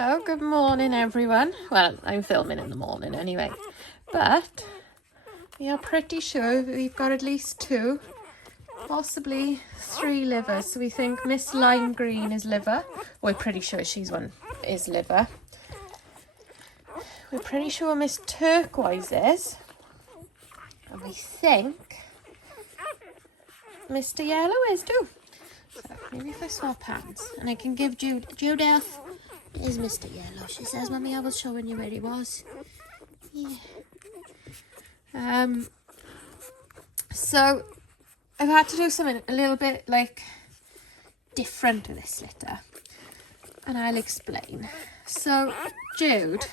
Hello, good morning everyone. Well, I'm filming in the morning anyway, but we are pretty sure we've got at least 2, possibly 3 livers. So we think Miss Lime Green is liver. We're pretty sure she's one is liver. We're pretty sure Miss Turquoise is. And we think Mr. Yellow is too. So maybe if I swap hands and I can give Judith. There's Mr. Yellow. She says, Mummy, I was showing you where he was. Yeah. So I've had to do something a little bit like different with this litter, and I'll explain. So Jude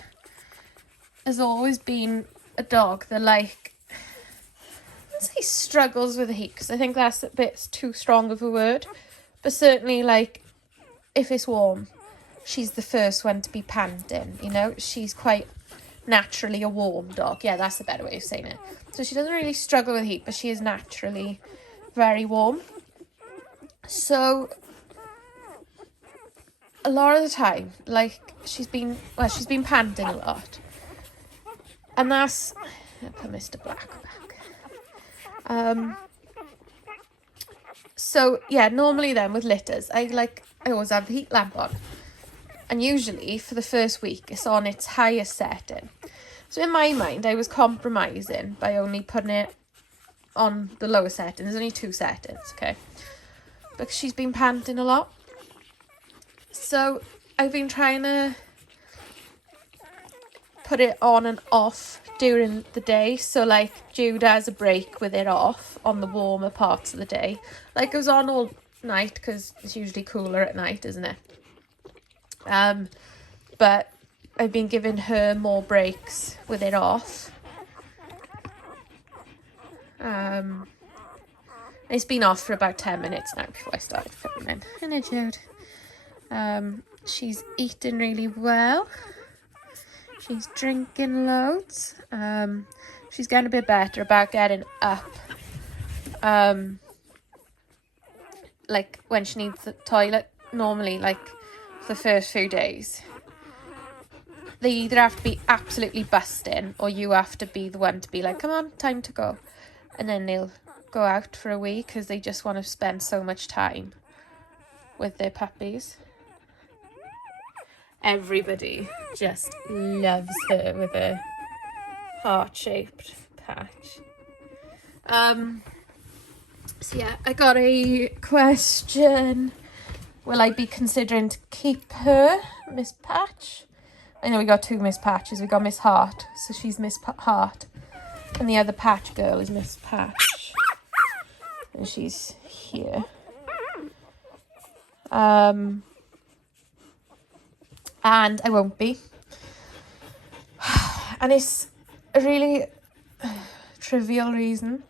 has always been a dog that, like, I wouldn't say struggles with the heat, because I think that's a bit too strong of a word, but certainly, like, if it's warm, she's the first one to be panting, you know. She's quite naturally a warm dog. Yeah, that's the better way of saying it. So she doesn't really struggle with heat, but she is naturally very warm. So a lot of the time, like, she's been panting a lot. And that's, I'll put Mr. Black back. So yeah, normally then with litters, I always have the heat lamp on. And usually for the first week, it's on its highest setting. So in my mind, I was compromising by only putting it on the lower setting. There's only 2 settings, okay? Because she's been panting a lot. So I've been trying to put it on and off during the day. So, like, Jude has a break with it off on the warmer parts of the day. Like, it goes on all night because it's usually cooler at night, isn't it? But I've been giving her more breaks with it off. It's been off for about 10 minutes now before I started filming. Hello, Jude. She's eating really well. She's drinking loads. She's getting a bit better about getting up. Like, when she needs the toilet, normally, like, the first few days, they either have to be absolutely busting, or you have to be the one to be like, come on, time to go. And then they'll go out for a week because they just want to spend so much time with their puppies. Everybody just loves her with her heart-shaped patch. So yeah, I got a question. Will I be considering to keep her, Miss Patch? I know we got 2 Miss Patches. We got Miss Heart, so she's Miss Heart. And the other Patch girl is Miss Patch. And she's here. And I won't be. And it's a really trivial reason.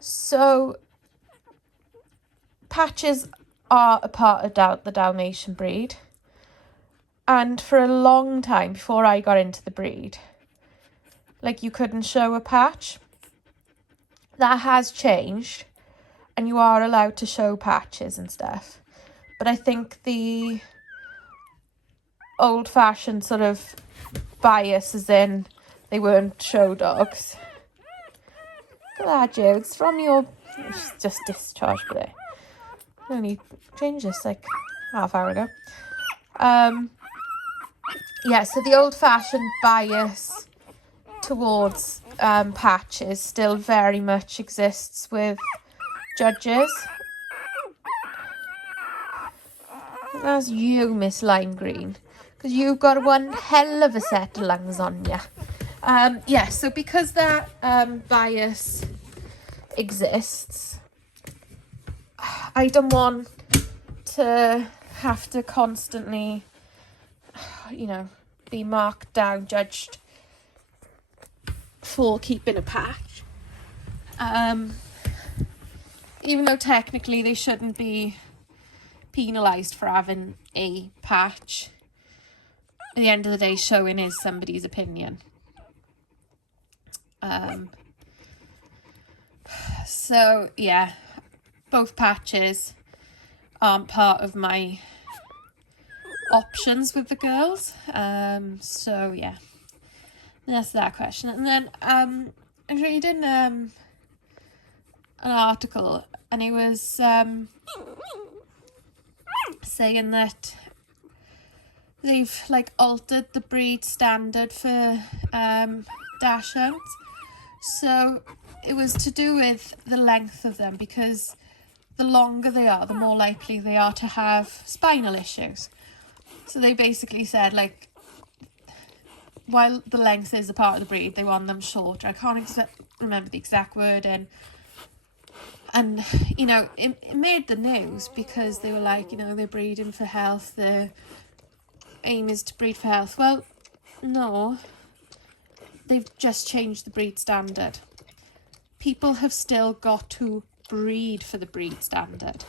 So, Patches are a part of the Dalmatian breed, and for a long time before I got into the breed, like, you couldn't show a patch. That has changed, and you are allowed to show patches and stuff, but I think the old-fashioned sort of bias is in they weren't show dogs. Look at that, Jude. It's from your... It's just discharged there. I only changed this like half hour ago. Yeah, so the old-fashioned bias towards patches still very much exists with judges. And that's you, Miss Lime Green, because you've got one hell of a set of lungs on you. Yeah, so because that bias exists, I don't want to have to constantly, you know, be marked down, judged for keeping a patch. Even though technically they shouldn't be penalised for having a patch, at the end of the day, showing is somebody's opinion. So, yeah. Both patches aren't part of my options with the girls. So yeah, that's that question. And then I was reading an article, and it was saying that they've like altered the breed standard for dachshunds. So it was to do with the length of them, because the longer they are, the more likely they are to have spinal issues. So they basically said, like, while the length is a part of the breed, they want them shorter. I can't remember the exact wording. And, you know, it made the news because they were like, you know, they're breeding for health. The aim is to breed for health. Well, no. They've just changed the breed standard. People have still got to breed for the breed standard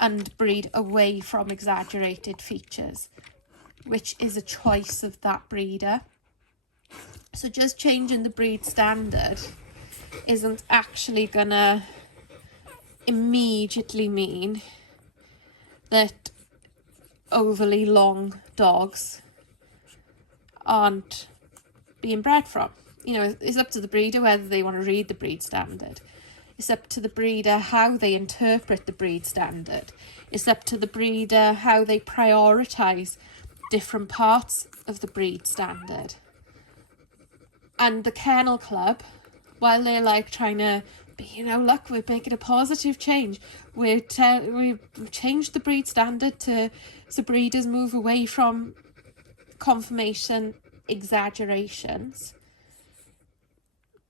and breed away from exaggerated features, which is a choice of that breeder. So just changing the breed standard isn't actually gonna immediately mean that overly long dogs aren't being bred from. You know, it's up to the breeder whether they want to read the breed standard. It's up to the breeder how they interpret the breed standard. It's up to the breeder how they prioritise different parts of the breed standard. And the Kennel Club, while they're like trying to be, you know, look, we're making a positive change. We've changed the breed standard so breeders move away from conformation exaggerations.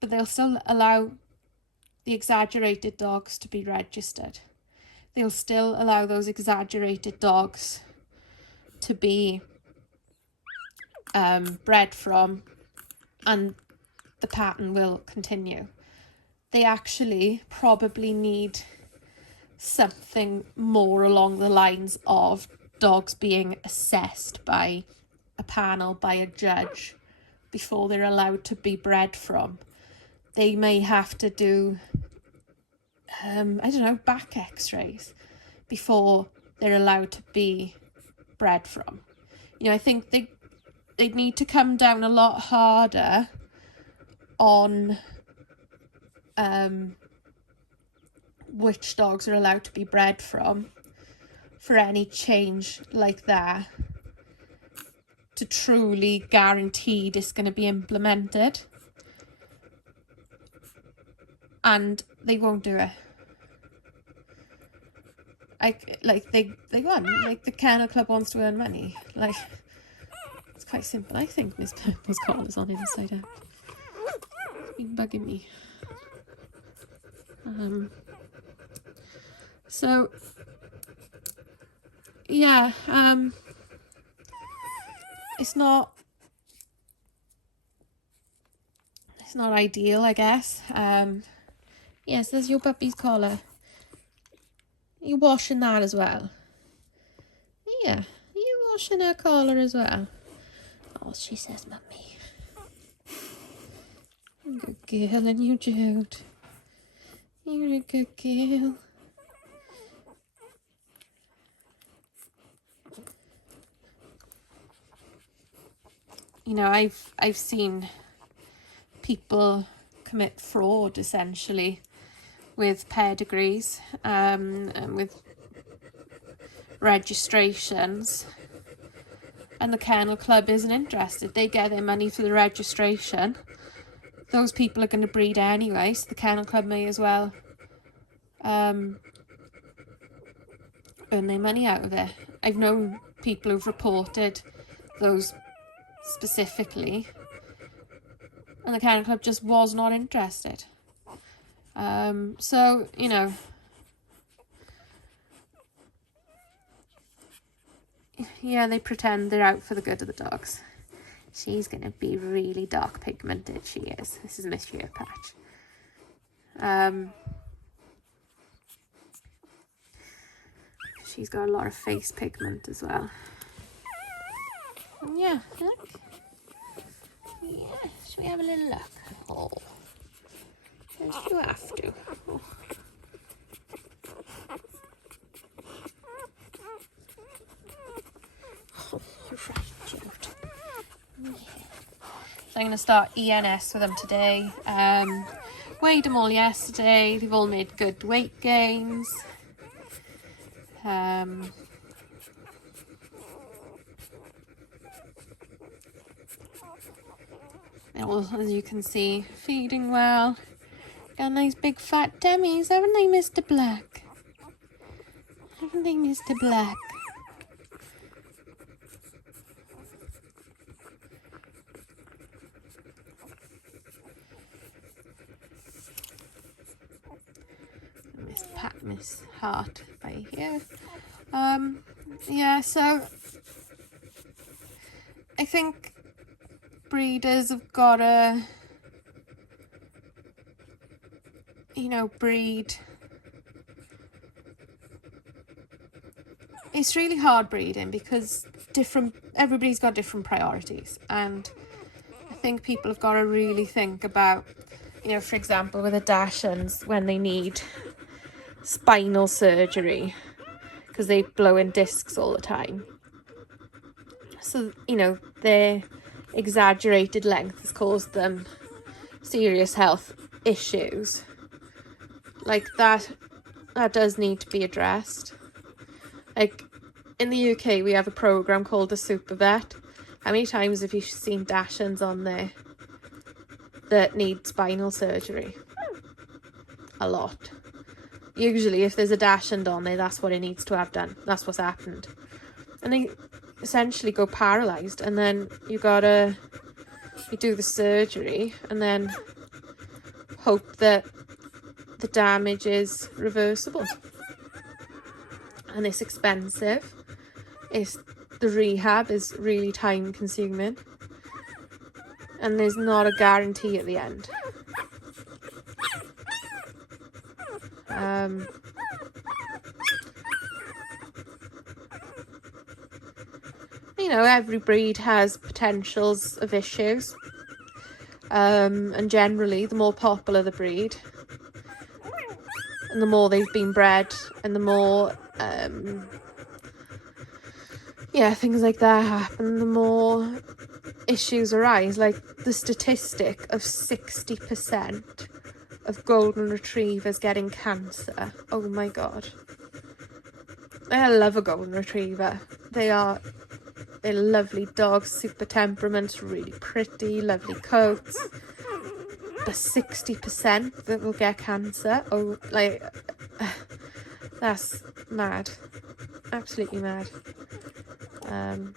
But they'll still allow the exaggerated dogs to be registered. They'll still allow those exaggerated dogs to be bred from, and the pattern will continue. They actually probably need something more along the lines of dogs being assessed by a panel, by a judge, before they're allowed to be bred from. They may have to do, I don't know, back x-rays before they're allowed to be bred from. You know, I think they need to come down a lot harder on which dogs are allowed to be bred from for any change like that to truly guarantee this is going to be implemented. And they won't do it. They want, like, the Kennel Club wants to earn money. Like, it's quite simple. I think Miss Purple's collar's on inside out. It's been bugging me. So yeah, it's not ideal, I guess. Yes, there's your puppy's collar. Are you washing that as well? Yeah, are you washing her collar as well? Oh, she says, Mummy. Good girl, and you, Jude. You're a good girl. You know, I've seen people commit fraud essentially with pedigrees and with registrations, and the Kennel Club isn't interested. They get their money for the registration. Those people are going to breed anyway, so the Kennel Club may as well earn their money out of it. I've known people who've reported those specifically, and the Kennel Club just was not interested. So, you know, yeah, they pretend they're out for the good of the dogs. She's going to be really dark pigmented, she is. This is Miss Sheer Patch. She's got a lot of face pigment as well. And yeah, look. Yeah, shall we have a little look? Oh, yes, you have to. Oh. I'm going to start ENS with them today. Weighed them all yesterday. They've all made good weight gains. All, as you can see, feeding well. Got nice big fat tummies, haven't they, Mr. Black? Haven't they, Mr. Black? Miss Pat, Miss Heart by here. Yeah, so I think breeders have got to, you know, breed. It's really hard breeding because everybody's got different priorities, and I think people have got to really think about, you know, for example, with the Dachshunds, when they need spinal surgery because they blow in discs all the time. So, you know, their exaggerated length has caused them serious health issues. Like that does need to be addressed. Like in the UK, we have a programme called the Super Vet. How many times have you seen Dachshunds on there that need spinal surgery? A lot. Usually if there's a Dachshund on there, that's what it needs to have done. That's what's happened. And they essentially go paralysed, and then you do the surgery and then hope that the damage is reversible. And it's expensive. The rehab is really time consuming. And there's not a guarantee at the end. You know, every breed has potentials of issues. And generally, the more popular the breed, and the more they've been bred, and the more things like that happen, the more issues arise. Like the statistic of 60% of golden retrievers getting cancer. Oh my god. I love a golden retriever. They're lovely dogs, super temperament, really pretty, lovely coats. But 60% that will get cancer. Oh, like, that's mad. Absolutely mad. And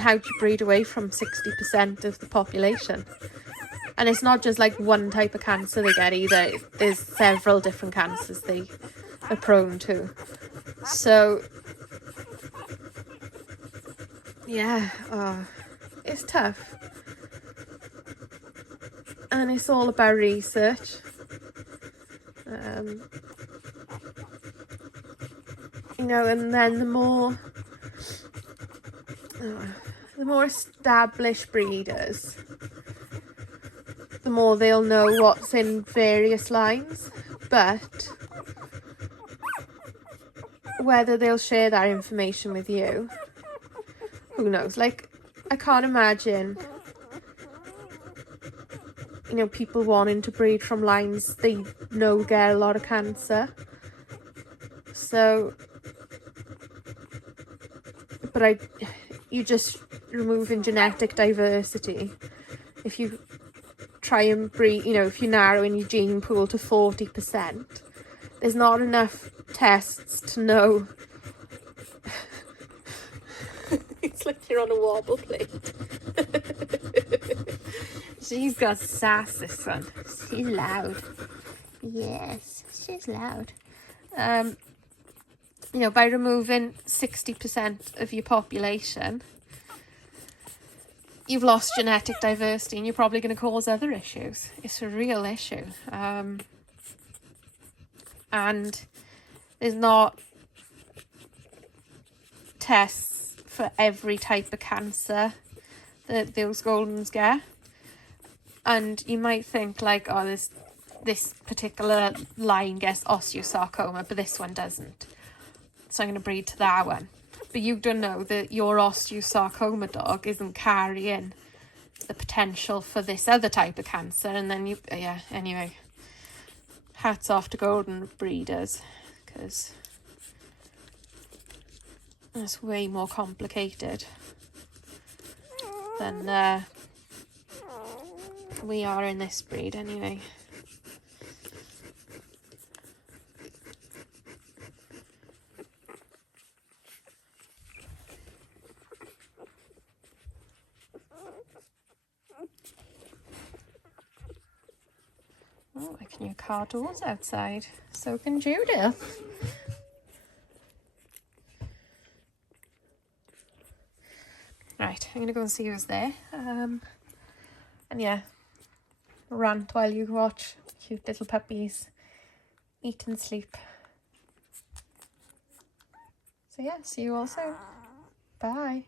how do you breed away from 60% of the population? And it's not just like one type of cancer they get either. There's several different cancers they are prone to. So, yeah, it's tough. And it's all about research. You know, and then the more established breeders, the more they'll know what's in various lines, but whether they'll share that information with you, who knows? Like, I can't imagine, you know, people wanting to breed from lines they know get a lot of cancer. So, but you just removing genetic diversity. If you try and breed, you know, if you narrow in your gene pool to 40%, there's not enough tests to know. It's like you're on a wobble plate. She's got sass, this one. She's loud. Yes, she's loud. You know, by removing 60% of your population, you've lost genetic diversity, and you're probably going to cause other issues. It's a real issue. And there's not tests for every type of cancer that those Goldens get. And you might think like, oh, this particular line gets osteosarcoma, but this one doesn't. So I'm going to breed to that one. but you don't know that your osteosarcoma dog isn't carrying the potential for this other type of cancer. And then you, yeah, anyway, hats off to golden breeders, because it's way more complicated than we are in this breed anyway. Oh, I can hear car doors outside. So can Judith. Right, I'm going to go and see who's there. And yeah, rant while you watch cute little puppies eat and sleep. So yeah, see you all soon. Bye.